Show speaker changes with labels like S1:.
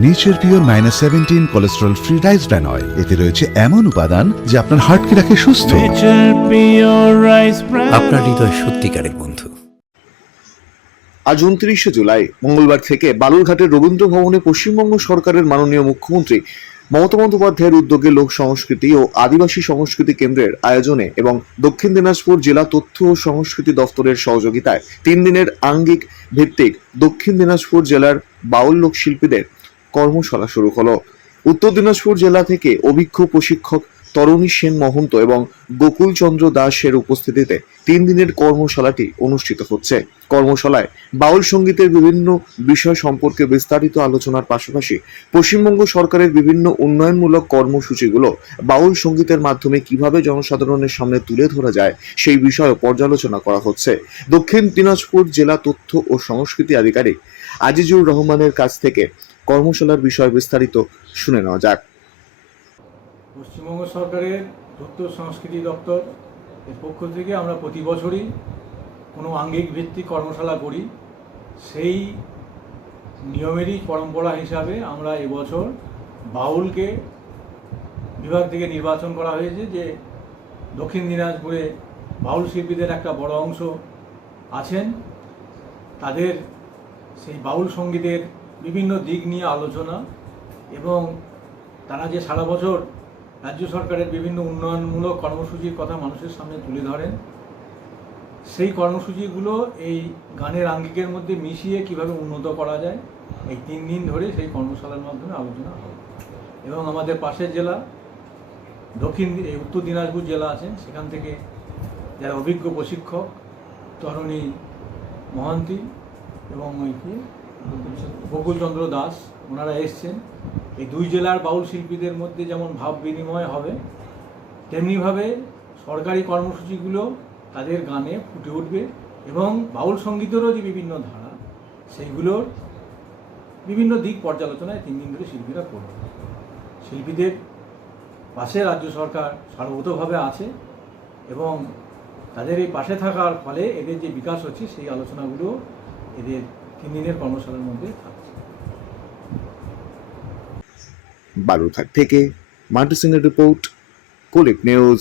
S1: Nature pure minus seventeen cholesterol free rice bran oil এতে রয়েছে এমন উপাদান যা আপনার হার্টকে রাখে সুস্থ.
S2: আপনার হৃদয় সত্যিকারের বন্ধু।
S3: আজ উনত্রিশে জুলাই মঙ্গলবার থেকে বালুরঘাটের রবীন্দ্র ভবনে পশ্চিমবঙ্গ সরকারের মাননীয় মুখ্যমন্ত্রী মমতা বন্দ্যোপাধ্যায়ের উদ্যোগে লোক সংস্কৃতি ও আদিবাসী সংস্কৃতি কেন্দ্রের আয়োজনে এবং দক্ষিণ দিনাজপুর জেলা তথ্য ও সংস্কৃতি দফতরের সহযোগিতায় তিন দিনের আঙ্গিক ভিত্তিক দক্ষিণ দিনাজপুর জেলার বাউল লোকশিল্পীদের কর্মশালা শুরু হলো। উত্তর দিনাজপুর জেলা থেকে অভিজ্ঞ প্রশিক্ষক তরণী সেন মহন্ত এবং গোকুলচন্দ্র দাসের উপস্থিতিতে তিন দিনের কর্মশালাটি অনুষ্ঠিত হচ্ছে। কর্মশালায় বাউল সঙ্গীতের বিভিন্ন বিষয় সম্পর্কে বিস্তারিত আলোচনার পাশাপাশি পশ্চিমবঙ্গ সরকারের বিভিন্ন উন্নয়নমূলক কর্মসূচিগুলো বাউল সঙ্গীতের মাধ্যমে কীভাবে জনসাধারণের সামনে তুলে ধরা যায় সেই বিষয়ে পর্যালোচনা করা হচ্ছে। দক্ষিণ দিনাজপুর জেলা তথ্য ও সংস্কৃতি আধিকারিক আজিজুর রহমানের কাছ থেকে কর্মশালার বিষয়ে বিস্তারিত শুনে নেওয়া যাক।
S4: পশ্চিমবঙ্গ সরকারের তথ্য সংস্কৃতি দপ্তর এর পক্ষ থেকে আমরা প্রতি বছরই কোনো আঙ্গিক ভিত্তিক কর্মশালা করি। সেই নিয়মেরই পরম্পরা হিসাবে আমরা এবছর বাউলকে বিভাগ থেকে নির্বাচন করা হয়েছে যে দক্ষিণ দিনাজপুরে বাউল শিল্পীদের একটা বড় অংশ আছেন। তাদের সেই বাউল সঙ্গীতের বিভিন্ন দিক নিয়ে আলোচনা এবং তারা যে সারা বছর রাজ্য সরকারের বিভিন্ন উন্নয়নমূলক কর্মসূচির কথা মানুষের সামনে তুলে ধরেন। সেই কর্মসূচিগুলো এই গানের আঙ্গিকের মধ্যে মিশিয়ে কীভাবে উন্নত করা যায়, এই তিন দিন ধরে সেই কর্মশালার মাধ্যমে আলোচনা হবে এবং আমাদের পাশের জেলা, দক্ষিণ এই উত্তর দিনাজপুর জেলা আছেন, সেখান থেকে যারা অভিজ্ঞ প্রশিক্ষক, তরণী মহান্তি এবং ওই কি? গোকুলচন্দ্র দাস, ওনারা এসছেন। এই দুই জেলার বাউল শিল্পীদের মধ্যে যেমন ভাব বিনিময় হবে, তেমনিভাবে সরকারি কর্মসূচিগুলো তাদের গানে ফুটে উঠবে এবং বাউল সঙ্গীতেরও যে বিভিন্ন ধারা, সেইগুলোর বিভিন্ন দিক পর্যালোচনায় তিন দিন ধরে শিল্পীরা করবে। শিল্পীদের পাশে রাজ্য সরকার সার্বতভাবে আছে এবং তাদের এই পাশে থাকার ফলে এদের যে বিকাশ হচ্ছে, সেই আলোচনাগুলো এদের তিন দিনের কর্মশালার মধ্যে থাকছে।
S3: বালুরঘাট থেকে মান্টু সিংয়ের রিপোর্ট কুলিক নিউজ